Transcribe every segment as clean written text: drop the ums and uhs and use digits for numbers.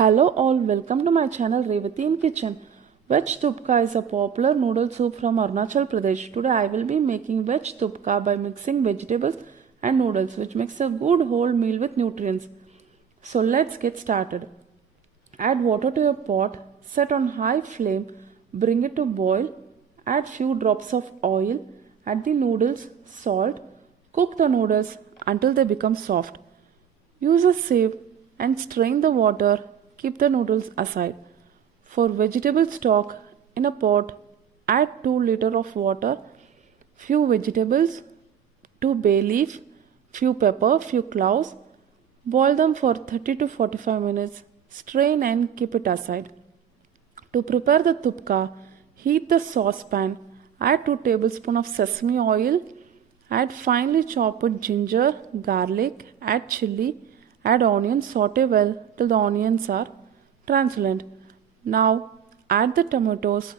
Hello all, welcome to my channel Revathi in Kitchen. Veg Thukpa is a popular noodle soup from Arunachal Pradesh. Today I will be making Veg Thukpa by mixing vegetables and noodles, which makes a good whole meal with nutrients. So let's get started. Add water to a pot, set on high flame, bring it to boil, add few drops of oil, add the noodles, salt, cook the noodles until they become soft. Use a sieve and strain the water. Keep the noodles aside. For vegetable stock, in a pot, add 2 liters of water, few vegetables, 2 bay leaf, few pepper, few cloves. Boil them for 30 to 45 minutes. Strain and keep it aside. To prepare the thupka, heat the saucepan. Add 2 tablespoons of sesame oil. Add finely chopped ginger, garlic, add chili, add onions, saute well till the onions are translucent. Now add the tomatoes,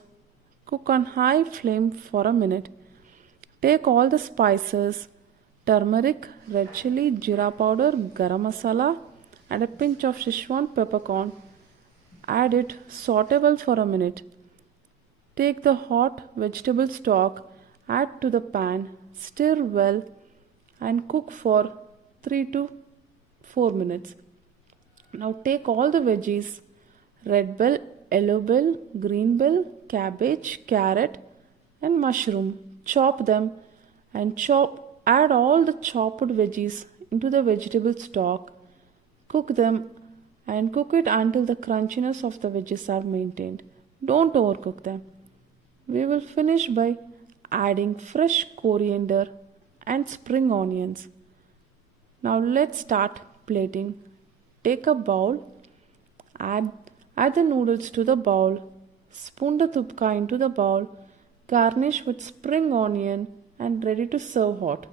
cook on high flame for a minute. Take all the spices, turmeric, red chili, jeera powder, garam masala, and a pinch of Szechuan peppercorn. Add it, saute well for a minute. Take the hot vegetable stock, add to the pan, stir well and cook for 3 to 4 minutes. Now take all the veggies, red bell, yellow bell, green bell, cabbage, carrot and mushroom. Chop them and add all the chopped veggies into the vegetable stock. Cook them and cook it until the crunchiness of the veggies are maintained. Don't overcook them. We will finish by adding fresh coriander and spring onions. Now let's start plating. Take a bowl, add the noodles to the bowl, spoon the thupka into the bowl, garnish with spring onion and ready to serve hot.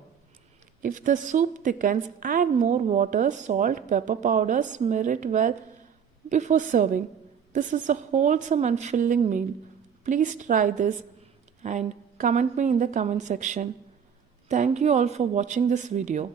If the soup thickens, add more water, salt, pepper powder, smear it well before serving. This is a wholesome and filling meal. Please try this and comment me in the comment section. Thank you all for watching this video.